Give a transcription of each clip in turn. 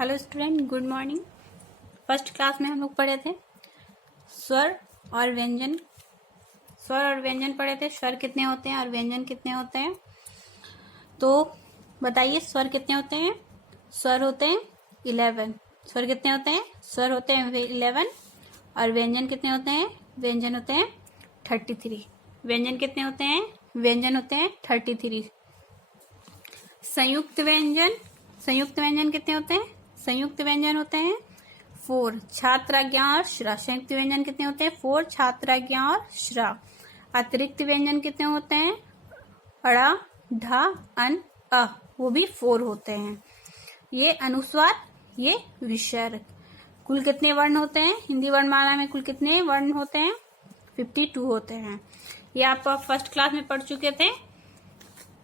Hello student, good morning. First class में हम लोग पढ़े थे स्वर और व्यंजन। स्वर और व्यंजन पढ़े थे। स्वर कितने होते हैं और व्यंजन कितने होते हैं, तो बताइए स्वर कितने होते हैं। स्वर होते हैं 11। स्वर कितने होते हैं? स्वर होते हैं 11। और व्यंजन कितने होते हैं? व्यंजन होते हैं 33। व्यंजन कितने होते हैं? व्यंजन होते हैं 33। संयुक्त व्यंजन। संयुक्त व्यंजन कितने होते हैं? संयुक्त व्यंजन होते हैं 4। छात्राज्ञा और श्रा। संयुक्त व्यंजन कितने होते हैं? 4। छात्राज्ञा और श्रा। अतिरिक्त व्यंजन कितने होते हैं? अड़ा, ढा, अन, अ, वो भी 4 होते हैं। ये अनुस्वार, ये विसर्ग। कुल कितने वर्ण होते हैं? हिंदी वर्णमाला में कुल कितने वर्ण होते हैं? 52 होते हैं। ये आप फर्स्ट क्लास में पढ़ चुके थे।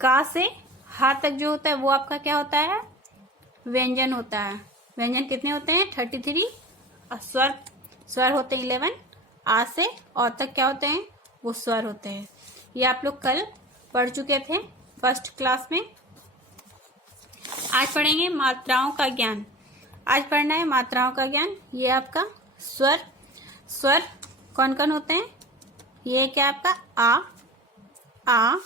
का से हा तक जो होता है वो आपका क्या होता है? व्यंजन होता है। व्यंजन कितने होते हैं? 33। स्वर, स्वर होते हैं 11। आ से औ तक क्या होते हैं? वो स्वर होते हैं। ये आप लोग कल पढ़ चुके थे फर्स्ट क्लास में। आज पढ़ेंगे मात्राओं का ज्ञान। आज पढ़ना है मात्राओं का ज्ञान। ये आपका स्वर। स्वर कौन कौन होते हैं? ये क्या आपका आ,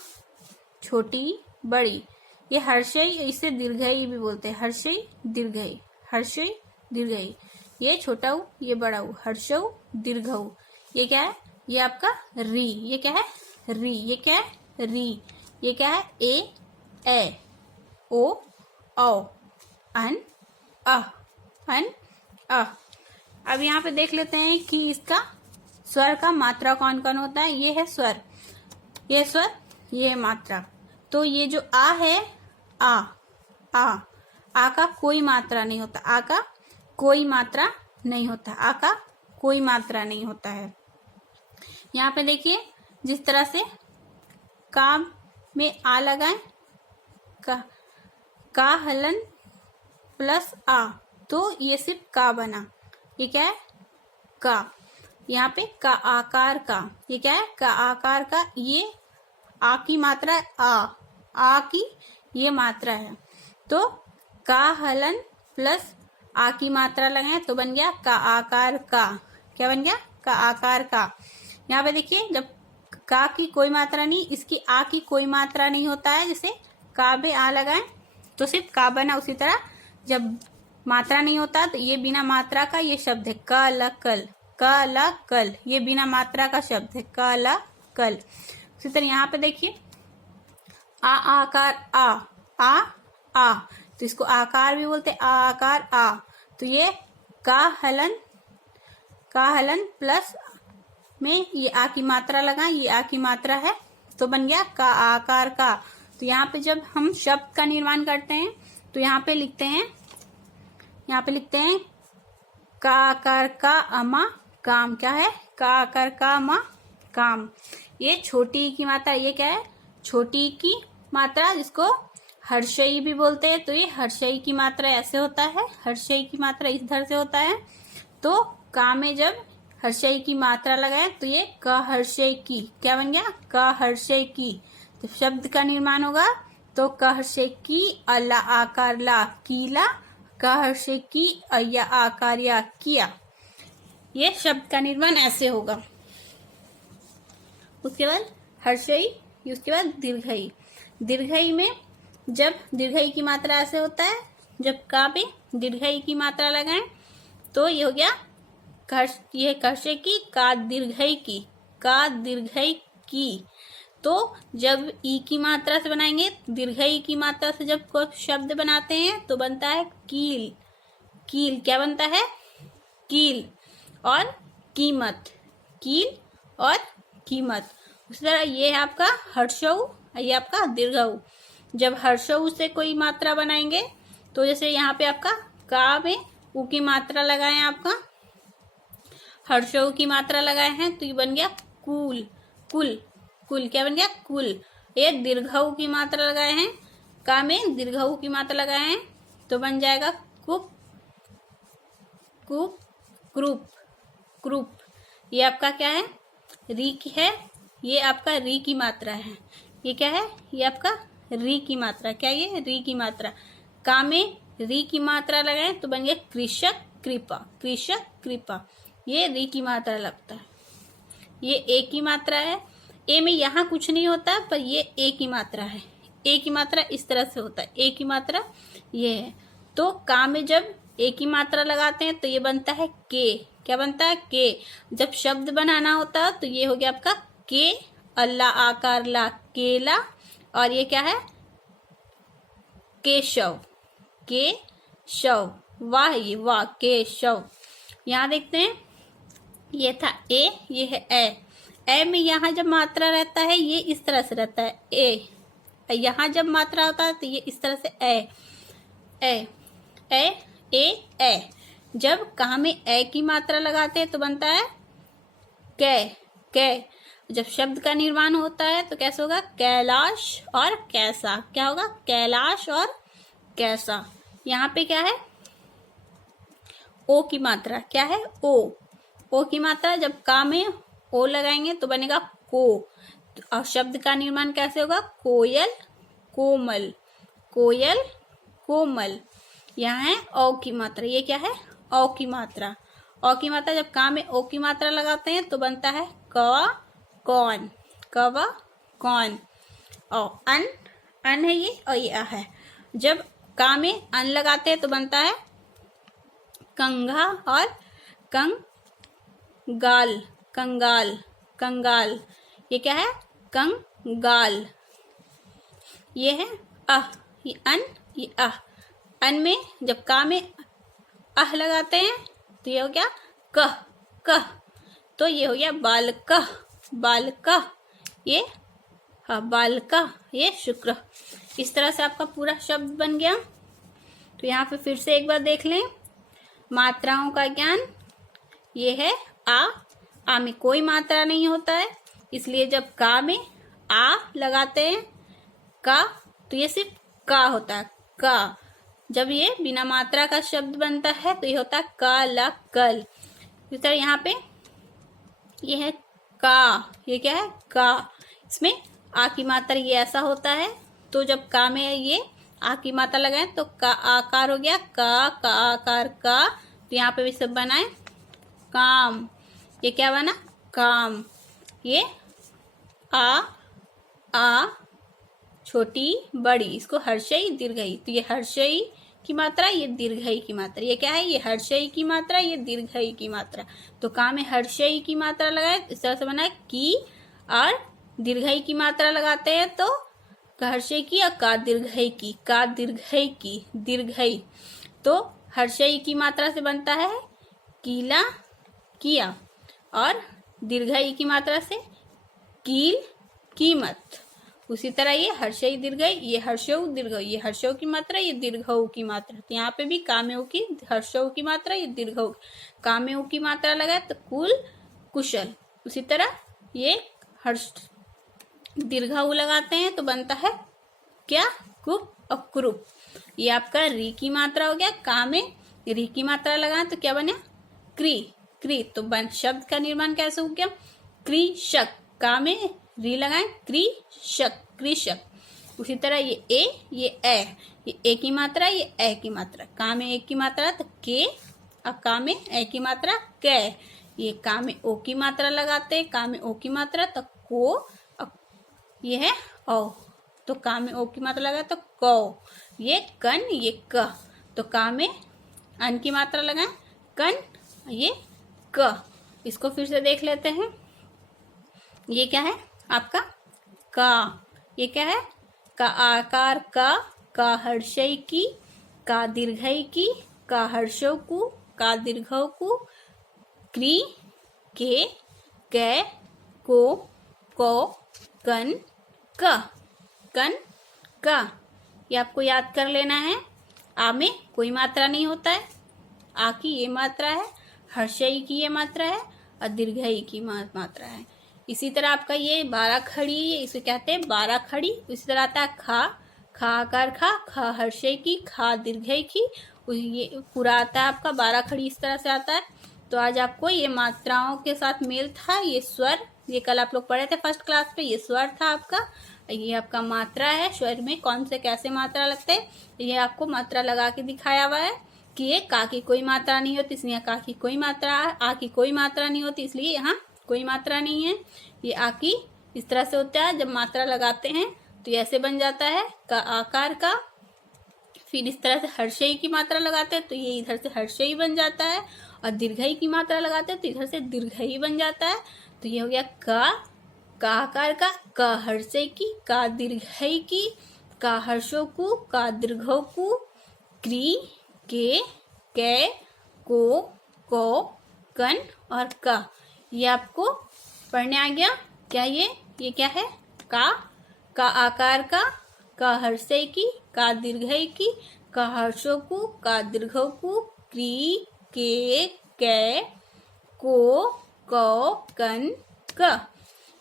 छोटी, बड़ी। ये हर्षई, इसे दीर्घई भी बोलते हैं। हर्षई, दीर्घई, हर्षई, दीर्घई। ये छोटा ऊ, ये बड़ा ऊ। हर्षऊ, दीर्घऊ। ये क्या है? ये आपका री। ये क्या है? री। ये क्या है? री। ये क्या है? ए, ओ, औ, अन, अ। अब यहाँ पे देख लेते हैं कि इसका स्वर का मात्रा कौन कौन होता है। ये है स्वर, ये स्वर, ये है मात्रा। तो ये जो आ है, आ का कोई मात्रा नहीं होता। आ का कोई मात्रा नहीं होता। आ का कोई मात्रा नहीं होता है। यहाँ पे देखिए, जिस तरह से का में आ लगाए, का हलन प्लस आ, तो ये सिर्फ का बना। ये क्या है? का। यहाँ पे का आकार का, ये क्या है? का आकार का। ये आ की मात्रा है। आ की ये मात्रा है। तो का हलन प्लस आ की मात्रा लगाए तो बन गया का आकार का। क्या बन गया? का आकार का। यहाँ पे देखिए, जब का की कोई मात्रा नहीं, इसकी आ की कोई मात्रा नहीं होता है, जैसे का में आ लगाए तो सिर्फ का बना। उसी तरह जब मात्रा नहीं होता तो ये बिना मात्रा का ये शब्द है कल। कल, ये बिना मात्रा का शब्द है कल। उसी तरह यहाँ पे देखिए, आकार आ, तो इसको आकार भी बोलते हैं। आकार आ, तो ये का हलन प्लस में ये आ की मात्रा लगाए, ये आ की मात्रा है तो बन गया का आकार का। तो यहाँ पे जब हम शब्द का निर्माण करते हैं तो यहाँ पे लिखते हैं का आकार का अमा काम। क्या है? का आकार का अमा काम। ये छोटी की मात्रा, ये क्या है? छोटी की मात्रा, जिसको हर्षई भी बोलते हैं। तो ये हर्षई की मात्रा ऐसे होता है, हर्षई की मात्रा इस तरह से होता है। तो का में जब हर्षई की मात्रा लगाए तो ये क हर्षई की। क्या बन गया? क हर्षई की। तो शब्द का निर्माण होगा तो क हर्षई की, अला आकार ला, कीला। क हर्षई की, अया आकार या, किया। ये शब्द का निर्माण ऐसे होगा। उसके बाद हर्षई, उसके बाद दीर्घई। दीर्घई में जब दीर्घई की मात्रा ऐसे होता है, जब का पे दीर्घई की मात्रा लगाएं तो ये हो गया ये कर्षे की, का दीर्घई की, का दीर्घई की। तो जब ई की मात्रा से बनाएंगे, दीर्घई की मात्रा से जब कोई शब्द बनाते हैं तो बनता है कील। कील क्या बनता है? कील और कीमत। कील और कीमत। उसी तरह ये है आपका हर्षऊ, ये आपका दीर्घऊ। जब हर्षऊ से कोई मात्रा बनाएंगे तो जैसे यहाँ पे आपका का में उ की मात्रा लगाए, आपका हर्षऊ की मात्रा लगाए हैं तो ये बन गया कुल। कुल क्या बन गया? कुल। ये दीर्घऊ की मात्रा लगाए हैं, का में दीर्घऊ की मात्रा लगाए हैं तो बन जाएगा कुप, क्रूप। ये आपका क्या है? री की है। ये आपका री की मात्रा है। ये क्या है? ये आपका री की मात्रा। क्या? ये री की मात्रा। का में री की मात्रा लगाएं तो बन गया कृषक कृपा, कृषक कृपा। ये री की मात्रा लगता है। ये ए की मात्रा है। ए में यहाँ कुछ नहीं होता, पर ये ए की मात्रा है। ए की मात्रा इस तरह से होता है, ए की मात्रा ये है। तो का में जब ए की मात्रा लगाते हैं तो ये बनता है के। क्या बनता है? के। जब शब्द बनाना होता है तो ये हो गया आपका के, अल्लाह आकार ला, केला। और ये क्या है? केशव, केशव। वाह है ये, वाह, केशव। यहाँ देखते हैं, ये था ए, ये है ए। ए में यहाँ जब मात्रा रहता है ये इस तरह से रहता है ए। यहाँ जब मात्रा होता है तो ये इस तरह से ए, ए, ए, ए, ए। जब कहाँ में ए की मात्रा लगाते हैं तो बनता है कै, कै। जब शब्द का निर्माण होता है तो कैसे होगा? कैलाश और कैसा। क्या होगा? कैलाश और कैसा। यहाँ पे क्या है? ओ की मात्रा। क्या है? ओ। ओ की मात्रा जब का में ओ लगाएंगे तो बनेगा को। और शब्द का निर्माण कैसे होगा? कोयल, कोमल, कोयल, कोमल। यहाँ है औ की मात्रा। ये क्या है? औ की मात्रा। औ की मात्रा जब का में ओ की मात्रा लगाते हैं तो बनता है कौवा, कौन, कौवा, कौन। और अन, अन है ये, और ये अ है। जब का में अन लगाते हैं तो बनता है कंघा और कंगाल, कंगाल, कंगाल। ये क्या है? कंगाल। ये है अह, ये अन, ये अह। अन में जब का में अह लगाते हैं तो ये हो गया कह, कह। तो ये हो गया बालकह, बालकह। ये हाँ, बालकह, ये शुक्र। इस तरह से आपका पूरा शब्द बन गया। तो यहाँ पे फिर से एक बार देख लें, मात्राओं का ज्ञान। ये है आ में कोई मात्रा नहीं होता है, इसलिए जब का में आ लगाते हैं का तो ये सिर्फ का होता है, का। जब ये बिना मात्रा का शब्द बनता है तो ये होता है का, ला, कल। इस तरह यहाँ पे ये है का। ये क्या है? का। इसमें आ की मात्रा ये ऐसा होता है, तो जब का में ये आ की मात्रा लगाए तो का आकार हो गया का आकार का। तो यहाँ पे भी सब बनाए काम। ये क्या बना? काम। ये आ छोटी बड़ी, इसको हर्षई दीर्घई। तो ये हर्षई की मात्रा, ये दीर्घई की मात्रा। ये क्या है? ये हर्षई की मात्रा, ये दीर्घई की मात्रा। तो का में हर्षई की मात्रा लगाए इस तरह से बना की, और दीर्घई की मात्रा लगाते हैं तो हर्षई की और का दीर्घई की, का दीर्घई की, दीर्घई। तो हर्षई की मात्रा से बनता है कीला, किया। और दीर्घई की मात्रा से कील, कीमत। उसी तरह ये हर्षई दीर्घई, ये हर्षऊ दीर्घई, ये हर्षऊ की मात्रा, ये दीर्घऊ की मात्रा। तो यहाँ पे भी कामेऊ की हर्षऊ की मात्रा, ये दीर्घऊ। कामेऊ की मात्रा लगाए तो कुल, कुशल। उसी तरह ये हर्ष दीर्घऊ लगाते हैं तो बनता है क्या? कुप और कुरूप। ये आपका री की मात्रा हो गया। का में री की मात्रा लगाए तो क्या बने? क्री, क्री। तो शब्द का निर्माण कैसे हो गया? कृषक। का में री लगाए कृषक, कृषक। उसी तरह ये ए, ये ए की मात्रा, ये ए की मात्रा। का में ए की मात्रा तो के, और का में ए की मात्रा कै। ये का में ओ की मात्रा लगाते हैं, का में ओ की मात्रा तो को, ये है ओ। तो का में ओ की मात्रा लगा तो कौ। ये कन, ये क। तो का में अन की मात्रा लगाए कन, ये क। इसको फिर से देख लेते हैं। ये क्या है आपका? का। ये क्या है? का आकार का हर्षई की, का दीर्घई की, का हर्षौ को, का दीर्घौ को, क्री, के, कै, को, कन, क, कन, का। ये आपको याद कर लेना है। आ में कोई मात्रा नहीं होता है, आ की ये मात्रा है, हर्षई की ये मात्रा है, और दीर्घई की मात्रा है। इसी तरह आपका ये 12 खड़ी, इसे कहते हैं 12 खड़ी। इसी तरह आता है खा, खा आकार खा हर्षई की, खा दीर्घई की। ये पूरा आता है आपका 12 खड़ी, इस तरह से आता है। तो आज आपको ये मात्राओं के साथ मेल था। ये स्वर, ये कल आप लोग पढ़े थे फर्स्ट क्लास पे, ये स्वर था आपका। ये आपका मात्रा है। स्वर में कौन से कैसे मात्रा लगते हैं, ये आपको मात्रा लगा के दिखाया हुआ है कि ये का की कोई मात्रा नहीं होती, इसलिए का की कोई मात्रा, आ की कोई मात्रा नहीं होती, इसलिए यहाँ कोई मात्रा नहीं है। ये आ की इस तरह से होता है, जब मात्रा लगाते हैं तो ऐसे बन जाता है का आकार का। फिर इस तरह से हर्षई की मात्रा लगाते हैं तो ये इधर से हर्षई बन जाता है, और दीर्घई की मात्रा लगाते हैं तो इधर से दीर्घई बन जाता है। तो ये हो गया का आकार का हर्षई की, का दीर्घई की, का हर्षो को, का दीर्घो को, क्री, के, को, कन और का। ये आपको पढ़ने आ गया क्या? ये क्या है? का आकार का हर्षई की, का दीर्घई की, का हर्षो को, का दीर्घो को, क्री, के, को, कन, क।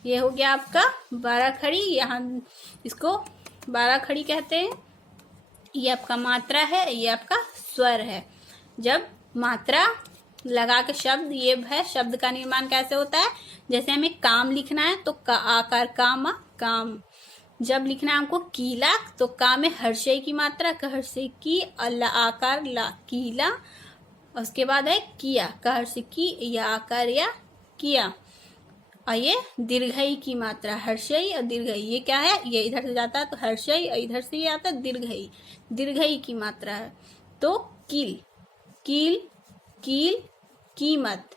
ये हो गया आपका 12 खड़ी। यहाँ इसको 12 खड़ी कहते हैं। ये आपका मात्रा है, ये आपका स्वर है। जब मात्रा लगा के शब्द, ये है शब्द का निर्माण कैसे होता है, जैसे हमें काम लिखना है तो का आकार काम। जब लिखना है हमको कीला तो का में हर्षई की मात्रा, का हर्षई की, ला आकार ला, कीला। उसके बाद है किया, का हर्षई की, या आकार या किया। और ये दीर्घई की मात्रा, हर्षई और दीर्घई। ये क्या है? ये इधर से जाता है तो हर्षई, और इधर से ये आता है दीर्घई। दीर्घई की मात्रा है तो कील, कीमत,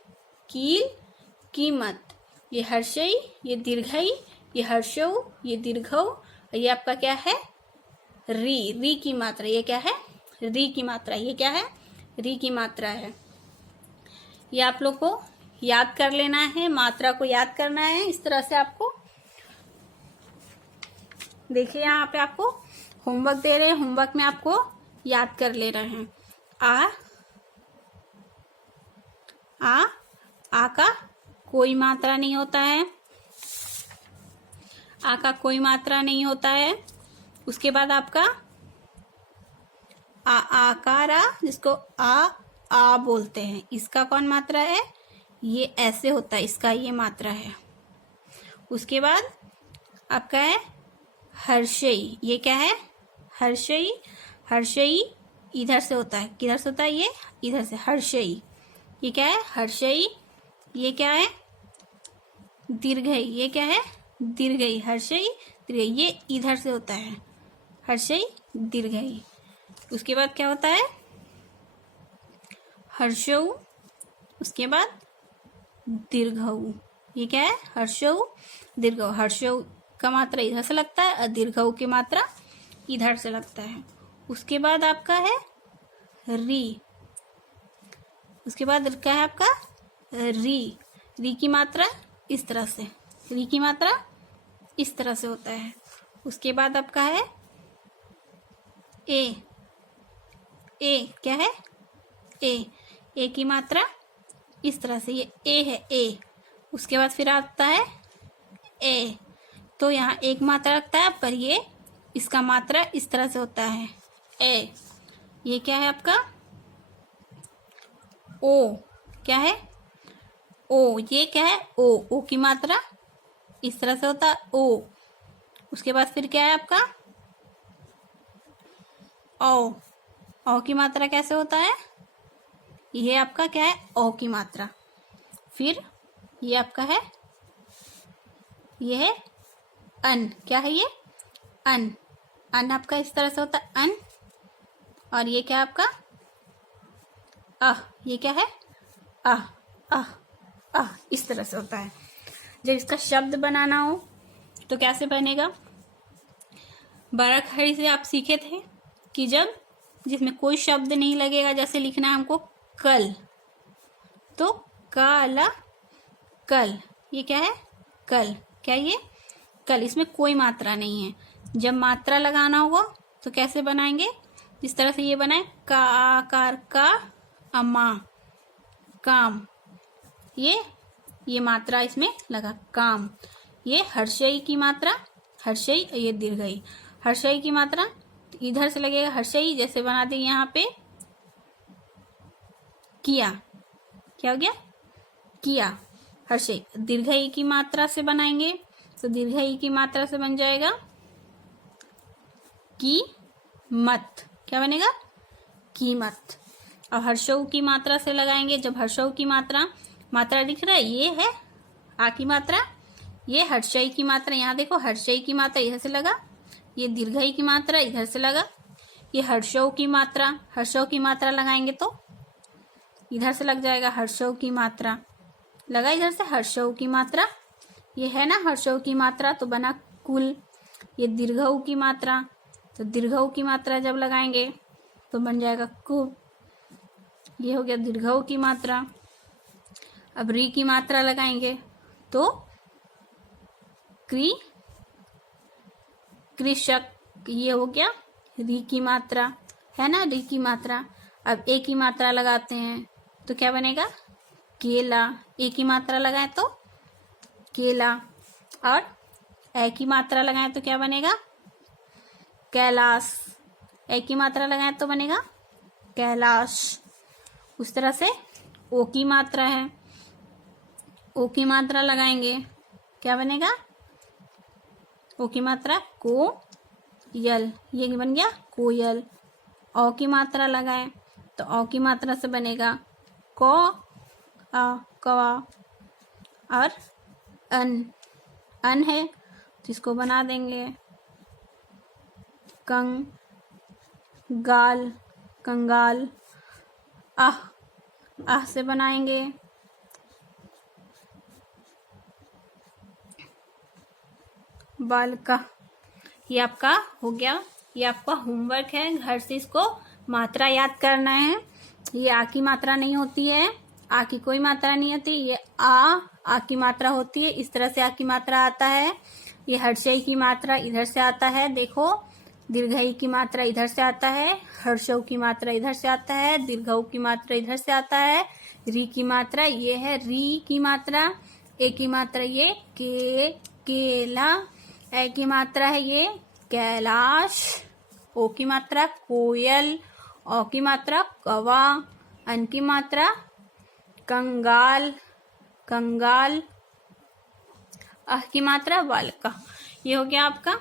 कीमत। ये हर्षई, ये दीर्घई, ये हर्षौ, ये दीर्घौ, और ये आपका क्या है? री की मात्रा। ये क्या है? री की मात्रा। ये क्या है? री की मात्रा है। ये आप लोग को याद कर लेना है, मात्रा को याद करना है इस तरह से। आपको देखिए यहाँ पे आपको होमवर्क दे रहे हैं, होमवर्क में आपको याद कर ले रहे हैं। आ का कोई मात्रा नहीं होता है, आ का कोई मात्रा नहीं होता है। उसके बाद आपका आकारा, जिसको आ बोलते हैं, इसका कौन मात्रा है? ये ऐसे होता है, इसका ये मात्रा है। उसके बाद आपका है हर्षई। ये क्या है? हर्षई इधर से होता है, किधर से होता है? ये इधर से, हर्षई। ये क्या है? हर्षई। ये क्या है? दीर्घई। ये क्या है? दीर्घई, हर्षई दीर्घई। ये इधर से होता है, हर्षई दीर्घई। उसके बाद क्या होता है? हर्षौ। उसके बाद दीर्घौ। ये क्या है? हर्षौ दीर्घौ। हर्षौ का मात्रा इधर से लगता है और दीर्घौ की मात्रा इधर से लगता है। उसके बाद आपका है री। उसके बाद क्या है आपका? री की मात्रा इस तरह से, री की मात्रा इस तरह से होता है। उसके बाद आपका है ए क्या है? ए की मात्रा इस तरह से, ये ए है, ए। उसके बाद फिर आता है ए, तो यहाँ एक मात्रा लगता है, पर ये इसका मात्रा इस तरह से होता है, ए। ये क्या है आपका? ओ। क्या है? ओ। ये क्या है? ओ की मात्रा इस तरह से होता है, ओ। उसके बाद फिर क्या है आपका? ओ की मात्रा कैसे होता है? ये आपका क्या है? ओ की मात्रा। फिर ये आपका है, ये है अन। क्या है ये? अन आपका इस तरह से होता है, अन। और ये क्या आपका? ये क्या है? इस तरह से होता है। जब इसका शब्द बनाना हो तो कैसे बनेगा? 12 खड़ी से आप सीखे थे कि जब जिसमें कोई शब्द नहीं लगेगा, जैसे लिखना है हमको कल, तो काला कल। ये क्या है? कल। क्या ये? कल। इसमें कोई मात्रा नहीं है। जब मात्रा लगाना होगा तो कैसे बनाएंगे? इस तरह से ये बनाए, का आकार का, अमा, काम। ये मात्रा इसमें लगा, काम। ये हर्षई की मात्रा, हर्षई, ये दीर्घई। हर्षई की मात्रा इधर से लगेगा, हर्षई। जैसे बना देंगे यहाँ पे किया। क्या हो गया? किया, हर्षई। दीर्घई की मात्रा से बनाएंगे तो दीर्घई की मात्रा से बन जाएगा कीमत, क्या बनेगा? कीमत। अब हर्षऊ की मात्रा से लगाएंगे। जब हर्षऊ की मात्रा दिख रहा है, ये है आ की मात्रा, ये हर्षई की मात्रा, यहाँ देखो हर्षई की मात्रा इधर से लगा, ये दीर्घई की मात्रा इधर से लगा, ये हर्षऊ की मात्रा लगाएंगे तो इधर से लग जाएगा हर्षऊ की मात्रा, लगा इधर से हर्षऊ की मात्रा, ये है ना हर्षऊ की मात्रा, तो बना कुल। ये दीर्घऊ की मात्रा, तो दीर्घऊ की मात्रा जब लगाएंगे तो बन जाएगा कु। ये हो गया दीर्घऊ की मात्रा। अब री की मात्रा लगाएंगे तो कृषक, ये हो गया री की मात्रा, है ना री की मात्रा। अब ए की मात्रा लगाते हैं तो क्या बनेगा? केला। ए की मात्रा लगाए तो केला, और ए की मात्रा लगाए तो क्या बनेगा? कैलाश। ए की मात्रा लगाए तो बनेगा कैलाश। उस तरह से ओ की मात्रा है, ओ की मात्रा लगाएंगे क्या बनेगा? ओ की मात्रा कोयल, ये बन गया कोयल। औ की मात्रा लगाए तो औ की मात्रा से बनेगा कौ आ कवा, और अन है तो इसको बना देंगे कंगाल। आह से बनाएंगे बालिका। ये आपका हो गया, ये आपका होमवर्क है, घर से इसको मात्रा याद करना है। ये आ की मात्रा नहीं होती है, आ की कोई मात्रा नहीं होती, ये आ की मात्रा होती है। इस तरह से आ की मात्रा आता है। ये हर्षई की मात्रा इधर से आता है, देखो दीर्घई की मात्रा इधर से आता है, हर्षऊ की मात्रा इधर से आता है, दीर्घऊ की मात्रा इधर से आता है, री की मात्रा ये है री की मात्रा, ए की मात्रा ये केला, ए की मात्रा है ये कैलाश, ओ की मात्रा कोयल, औ की मात्रा कौवा, अन की मात्रा कंगाल, अह की मात्रा बालिका। ये हो गया आपका।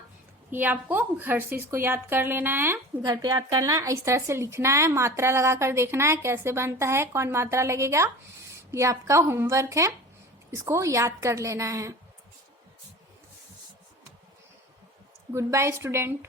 ये आपको घर से इसको याद कर लेना है, घर पे याद करना है, इस तरह से लिखना है, मात्रा लगाकर देखना है कैसे बनता है, कौन मात्रा लगेगा। ये आपका होमवर्क है, इसको याद कर लेना है। Goodbye student.